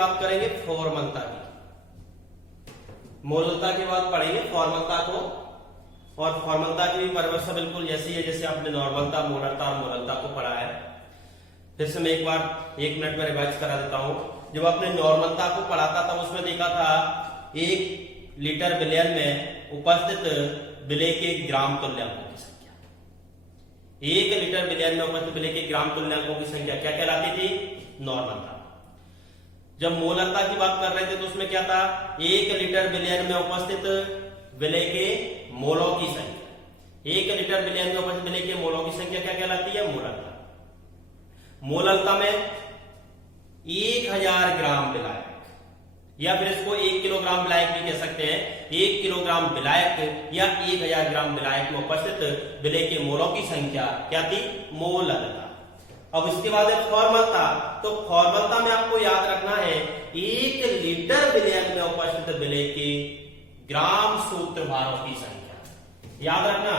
बात करेंगे फॉर्मलता की। मोललता के बाद पढ़ेंगे फॉर्मलता को, और फॉर्मलता की भी परिभाषा बिल्कुल जैसी है जैसे आपने नॉर्मलता, मोलरता और मोललता को पढ़ा है। फिर से मैं एक बार 1 मिनट में रिवाइज करा देता हूं। जब आपने नॉर्मलता को पढ़ा था तब उसमें देखा था 1 लीटर विलयन में उपस्थित विलय के ग्राम तुल्यांकों की संख्या। 1 लीटर विलयन में उपस्थित विलय के ग्राम तुल्यांकों की संख्या क्या कहलाती थी? नॉर्मलता। जब मोललता की बात कर रहे थे तो उसमें क्या था? 1 लीटर विलयन में उपस्थित विलय के मोलों की संख्या। 1 लीटर विलयन में उपस्थित विलय के मोलों की संख्या क्या कहलाती है? मोललता। मोललता में 1000 ग्राम विलायक, या फिर इसको 1 किलोग्राम विलायक भी कह सकते हैं। 1 किलोग्राम विलायक या 1000 ग्राम विलायक में उपस्थित विलय के मोलों की संख्या क्या थी? मोललता। अब इसके बाद है फॉर्मलता। तो फॉर्मलता में आपको याद रखना है 1 लीटर विलयन में उपस्थित विलय के ग्राम सूत्र भारों की संख्या। याद रखना,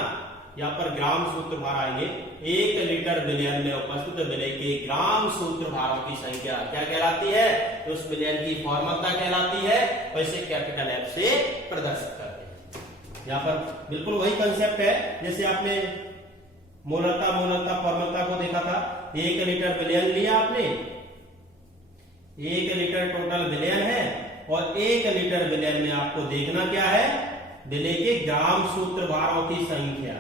यहां पर ग्राम सूत्र भार आएंगे। 1 लीटर विलयन में उपस्थित विलय के ग्राम सूत्र भारों की संख्या क्या कहलाती है? तो उस विलयन की फॉर्मलता कहलाती है, वैसे कैपिटल एफ से प्रदर्शित करते हैं। यहां पर बिल्कुल वही कंसेप्ट है जैसे आपने मोललता, फॉर्मलता को देखा था। 1 लीटर विलयन लिया आपने, 1 लीटर टोटल विलयन है, और 1 लीटर विलयन में आपको देखना क्या है? विलय के ग्राम सूत्र भारों की संख्या।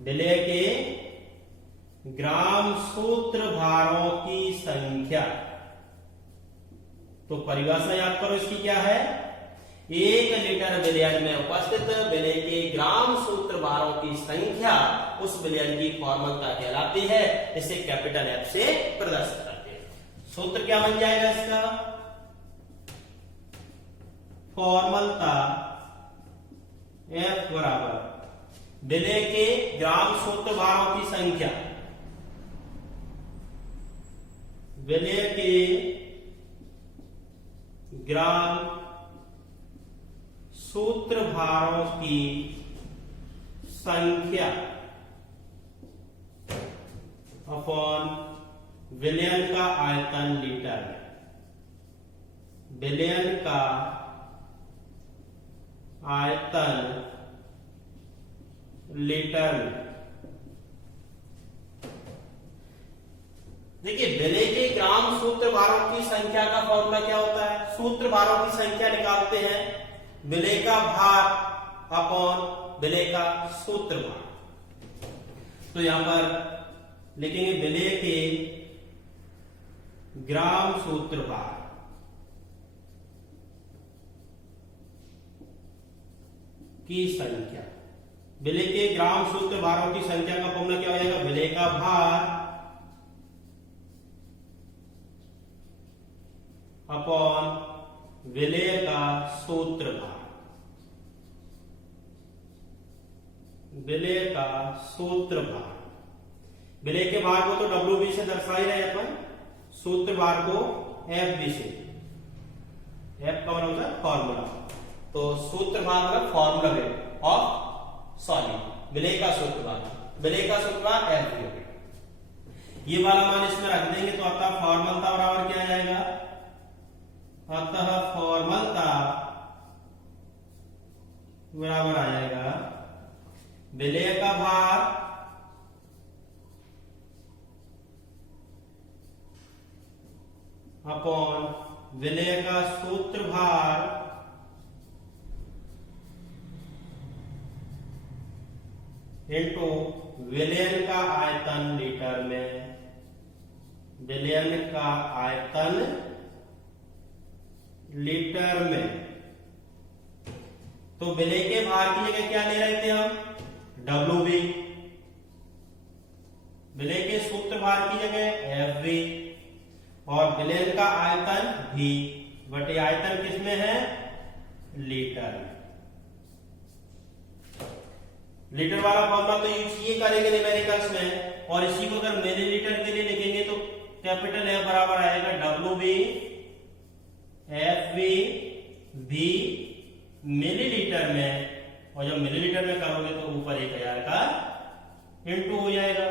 विलय के ग्राम सूत्र भारों की संख्या। तो परिभाषा याद करो इसकी क्या है? 1 लीटर विलयन में उपस्थित विलय के ग्राम सूत्र भारों की संख्या उस विलयन की फॉर्मलता कहलाती है। इसे कैपिटल एफ से प्रदर्शित करते हैं। सूत्र क्या बन जाएगा इसका? फॉर्मलता F बराबर विलय के ग्राम सूत्र भारों की संख्या, विलय के ग्राम सूत्र भारों की संख्या अपॉन विलयन का आयतन लीटर में। विलयन का आयतन लीटर में। देखिए, विलय के ग्राम सूत्र भारों की संख्या का फॉर्मूला क्या होता है? सूत्र भारों की संख्या निकालते हैं विलय का भार अपॉन विलय का सूत्र भार। तो यहां पर लिखेंगे विलय के ग्राम सूत्र भार की संख्या। विलय के ग्राम सूत्र भारों की संख्या का फॉर्मूला क्या हो जाएगा? विलय का भार अपॉन विलय का सूत्र भार। विलय का सूत्र भार। विलय के भार को तो WB से दर्शा ही रहे अपन, सूत्र भार को FB से। F का मतलब होता है फॉर्मूला। तो सूत्र भार मतलब फॉर्मूला ऑफ सॉलिड। विलय का सूत्र भार, विलय का सूत्र भार FB। ये वाला मान इसमें रख देंगे तो अतः फॉर्मलता बराबर क्या आ जाएगा? अतः फॉर्मलता बराबर आ जाएगा विलय का भार अपॉन विलय का सूत्र भार इनटू विलयन का आयतन लीटर में। विलयन का आयतन लीटर में। तो विलय के भार की जगह क्या ले रहे थे हम? WB। विलय के सूत्र भार की जगह FB, और विलयन का आयतन V, बटे आयतन किसमें है? लीटर में। लीटर वाला फॉर्मूला तो यूज ये करेंगे न्यूमेरिकल्स में, और इसी को अगर मिलीलीटर के लिए लिखेंगे तो कैपिटल F बराबर आएगा WB FB V मिलीलीटर में, और जब मिलीलीटर में करोगे तो ऊपर 1000 का इंटू हो जाएगा।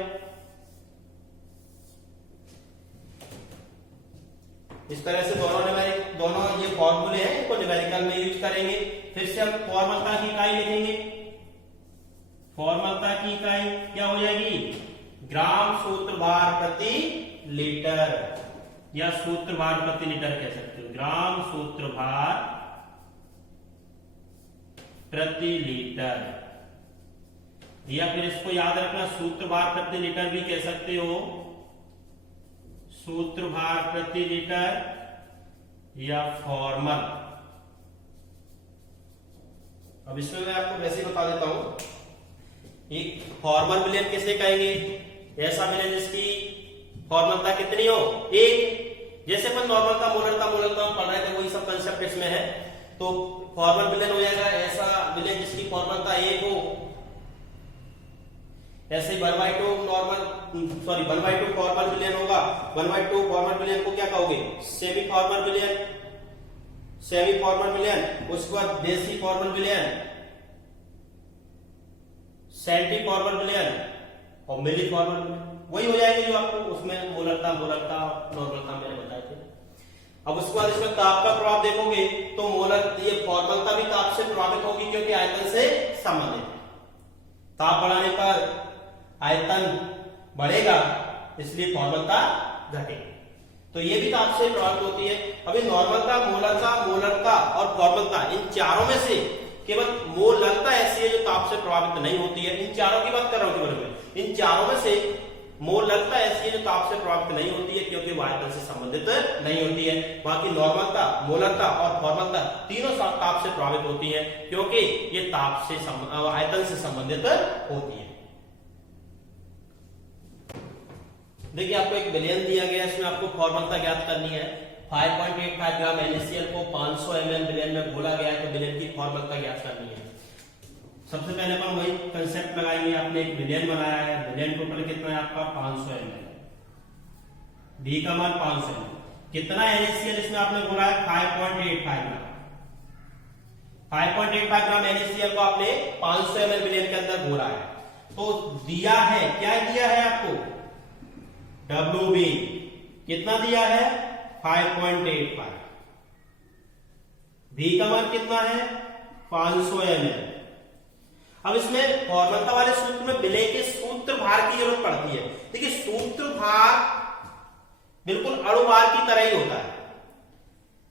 इस तरह से दोनों ये फॉर्मूले हैं, इनको न्यूमेरिकल में यूज करेंगे। फिर से हम फॉर्मलता की इकाई लिखेंगे। फॉर्मलता की इकाई क्या हो जाएगी? ग्राम सूत्र भार प्रति लीटर, या सूत्र भार प्रति लीटर कह सकते हो, ग्राम सूत्र भार प्रति लीटर, या फिर इसको याद रखना सूत्र भार प्रति लीटर भी कह सकते हो, सूत्र भार प्रति लीटर या फॉर्मल। अब इसमें मैं आपको वैसे बता देता हूं। एक फॉर्मल विलयन किसे कहेंगे? ऐसा विलयन जिसकी फॉर्मलता कितनी हो? एक। जैसे अपन नॉर्मलता मोलरता हम पढ़ रहे थे, वही सब कंसेप्ट इसमें है। तो फॉर्मल विलयन हो जाएगा ऐसा विलयन जिसकी फॉर्मलता एक हो। ऐसे 1/2 फॉर्मल विलयन होगा। 1/2 फॉर्मल विलयन को क्या कहोगे? सेमी फॉर्मल विलयन, सेमी फॉर्मल विलयन। उसके बाद बेसी फॉर्मल विलयन, सेंटी फॉर्मल विलयन और मिली फॉर्मल विलयन। वही हो जाएगी जो आपको उसमें मोलरता नॉर्मलता मैंने बताए थे। अब उसके बाद इसमें ताप का प्रभाव देखोगे तो ये फॉर्मलता भी ताप से प्रभावित होगी, क्योंकि आयतन से संबंधित है। ताप बढ़ाने पर आयतन बढ़ेगा, इसलिए फॉर्मलता घटेगी। तो ये भी ताप से प्रभावित होती है। अभी नॉर्मलता, मोलरता और फॉर्मलता, इन चारों में से केवल मोलरता ऐसी है जो ताप से प्रभावित नहीं होती है। इन चारों की बात कर रहा हूं केवल मैं। इन चारों में से मोलरता ऐसी है जो ताप से प्रभावित नहीं होती है, क्योंकि वो आयतन से संबंधित नहीं होती है। बाकी नॉर्मलता, मोलरता और फॉर्मलता तीनों ताप से प्रभावित होती है, क्योंकि ये ताप से आयतन से संबंधित होती है। देखिए आपको एक विलयन दिया गया है, इसमें आपको फॉर्मलता ज्ञात करनी है। 5.85 ग्राम NaCl को 500 ml विलयन में घोला गया है, तो विलयन की फॉर्मलता ज्ञात करनी है। सबसे पहले अपन वही कंसेप्ट लगाएंगे। आपने एक विलयन बनाया है, विलयन टोटल कितना है आपका? 500 ml, डी का मान 500 ml। कितना NaCl इसमें आपने घोला है? 5.85 ग्राम। 5.85 ग्राम NaCl को आपने 500 ml विलयन के अंदर घोला है। तो दिया है, क्या दिया है आपको? WB कितना दिया है? 5.85। V का मान कितना है? 500 ml। अब इसमें फॉर्मलता वाले सूत्र में विलय के सूत्र भार की जरूरत पड़ती है। देखिए सूत्र भार बिल्कुल अणु भार की तरह ही होता है।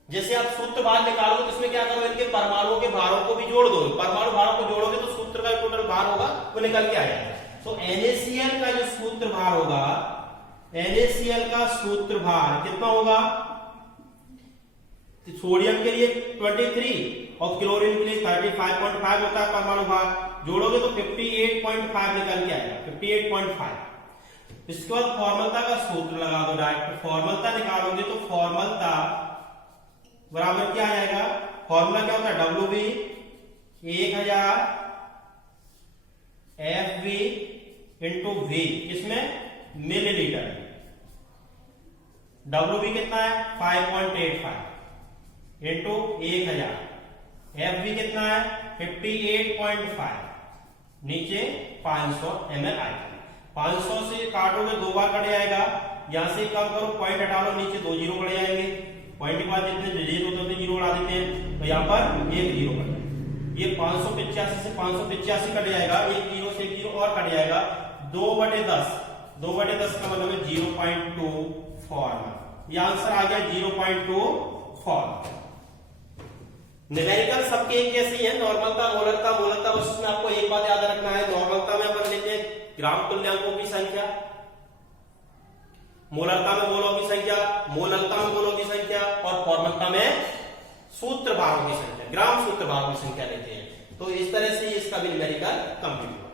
जैसे आप सूत्र भार निकालोगे तो इसमें क्या करोगे? इनके परमाणुओं के भारों को भी जोड़ दोगे। परमाणु भारों को जोड़ोगे तो सूत्र का टोटल भार होगा वो निकल के आएगा। तो NaCl का जो सूत्र भार होगा, NaCl का सूत्र भार कितना होगा? सोडियम के लिए 23 और क्लोरीन के लिए 35.5 होता है परमाणु भार। जोड़ोगे तो 58.5 निकल के आएगा, 58.5। इसके बाद फॉर्मलता का सूत्र लगा दो डायरेक्ट। फॉर्मलता निकालोगे तो फॉर्मलता बराबर क्या आएगा? फॉर्मूला क्या होता है? WB 1000 FV इंटू V, इसमें मिलीलीटर। WB कितना है? 5.85 इंटू 1000। FV कितना है? 58.5, नीचे 500 ml आएगा। 500 से काटोगे 2 बार कट जाएगा। यहां से कम करो, पॉइंट हटा लो, नीचे 2 जीरो कट जाएंगे। पॉइंट के बाद जितने जीरो होते हैं जीरो उड़ा देते हैं, तो यहाँ पर 1 जीरो कट जाएगा। ये 585 से 585 कट जाएगा, 1 जीरो से 1 जीरो और कट जाएगा। 2/10, 2/10 का मतलब है 0.24। ये आंसर आ गया 0.24। न्यूमेरिकल सबके एक जैसे ही है। नॉर्मलता, मोलरता बस इसमें आपको एक बात याद रखना है। नॉर्मलता में अपन लेते हैं ग्राम तुल्यांकों की संख्या, मोलरता में मोलों की संख्या, मोलरता में मोलों की संख्या, और फॉर्मलता में सूत्र भारों की संख्या, ग्राम सूत्र भारों की संख्या लेते हैं। तो इस तरह से इसका भी न्यूमेरिकल कंप्लीट हुआ।